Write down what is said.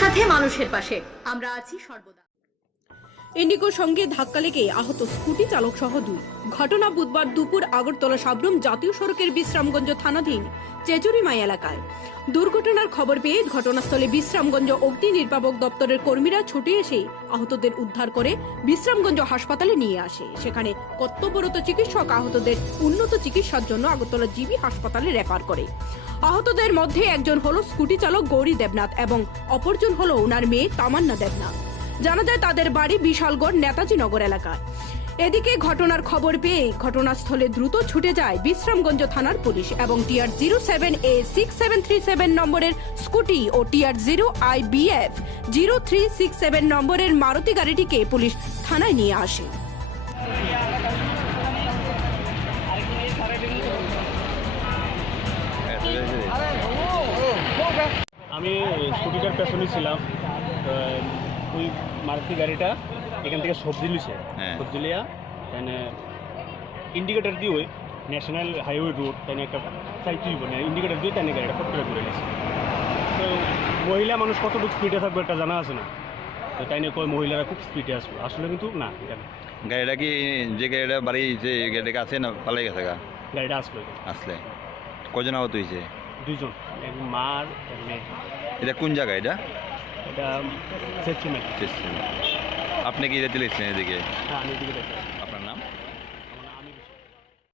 সাথে মানুষের পাশে। আমরা আছি সর্বদা। ইন্ডিগোর সঙ্গে ধাক্কা লেগে আহত স্কুটি চালক সহ দুই। ঘটনা বুধবার দুপুর আগরতলা সাবরুম জাতীয় সড়কের বিশ্রামগঞ্জ থানাধীন চেচুরিমাই এলাকায়। দুর্ঘটনার খবর পেয়ে ঘটনাস্থলে বিশ্রামগঞ্জ অগ্নি নির্বাপক দপ্তরের কর্মীরা ছুটে এসে আহতদের উদ্ধার করে বিশ্রামগঞ্জ হাসপাতালে নিয়ে আসে। সেখানে কর্তব্যরত চিকিৎসক আহতদের উন্নত চিকিৎসার জন্য আগরতলা জিবি হাসপাতালে রেফার করে। আহতদের মধ্যে একজন হলো স্কুটি চালক গৌরী দেবনাথ এবং অপরজন হলো ওনার মেয়ে তামান্না দেবনাথ। জানা যায় তাদের বাড়ি বিশালগড় নেতাজি নগর এলাকায় এদিকে ঘটনার খবর পেয়ে ঘটনাস্থলে দ্রুত ছুটে যায় বিশ্রামগঞ্জ থানার পুলিশ এবং TR zero seven A six seven three seven নম্বরের scooty O TR zero I BF zero three six seven নম্বরের মারুতি গাড়িটিকে পুলিশ থানায় নিয়ে আসে। আমি স্কুটিটার পেছনে ছিলাম। ওই মারুতি গাড়িটা এখান থেকে সবজি লিছে হ্যাঁ। সবজি লিয়া তাহলে ইন্ডিকেটার দিয়ে ওই ন্যাশনাল হাইওয়ে রোড তাই একটা সাইড দিব না ইন্ডিকেটার দিয়ে তাই গাড়িটা ফট করে ঘুরে গেছে তো মহিলা মানুষ কতটুকু স্পিডে থাকবে এটা জানা আছে না? তো তাই নিয়ে কয় মহিলারা খুব স্পিডে আসবে। আসলে কিন্তু না এটা। গাড়িটা কি যে গাড়িটা বাড়ি যে গাড়িটা আছে না পালাই গেছে গা? গাড়িটা আসলো। আসলে। কজন আহত হয়েছে দুইজন। এক মার এক মেয়ে এটা কোন জায়গা এটা? এটা সেফটি ম্যাচ আপনি কি যেতে লিখছেন এদিকে? হ্যাঁ আমি এদিকে দেখলাম।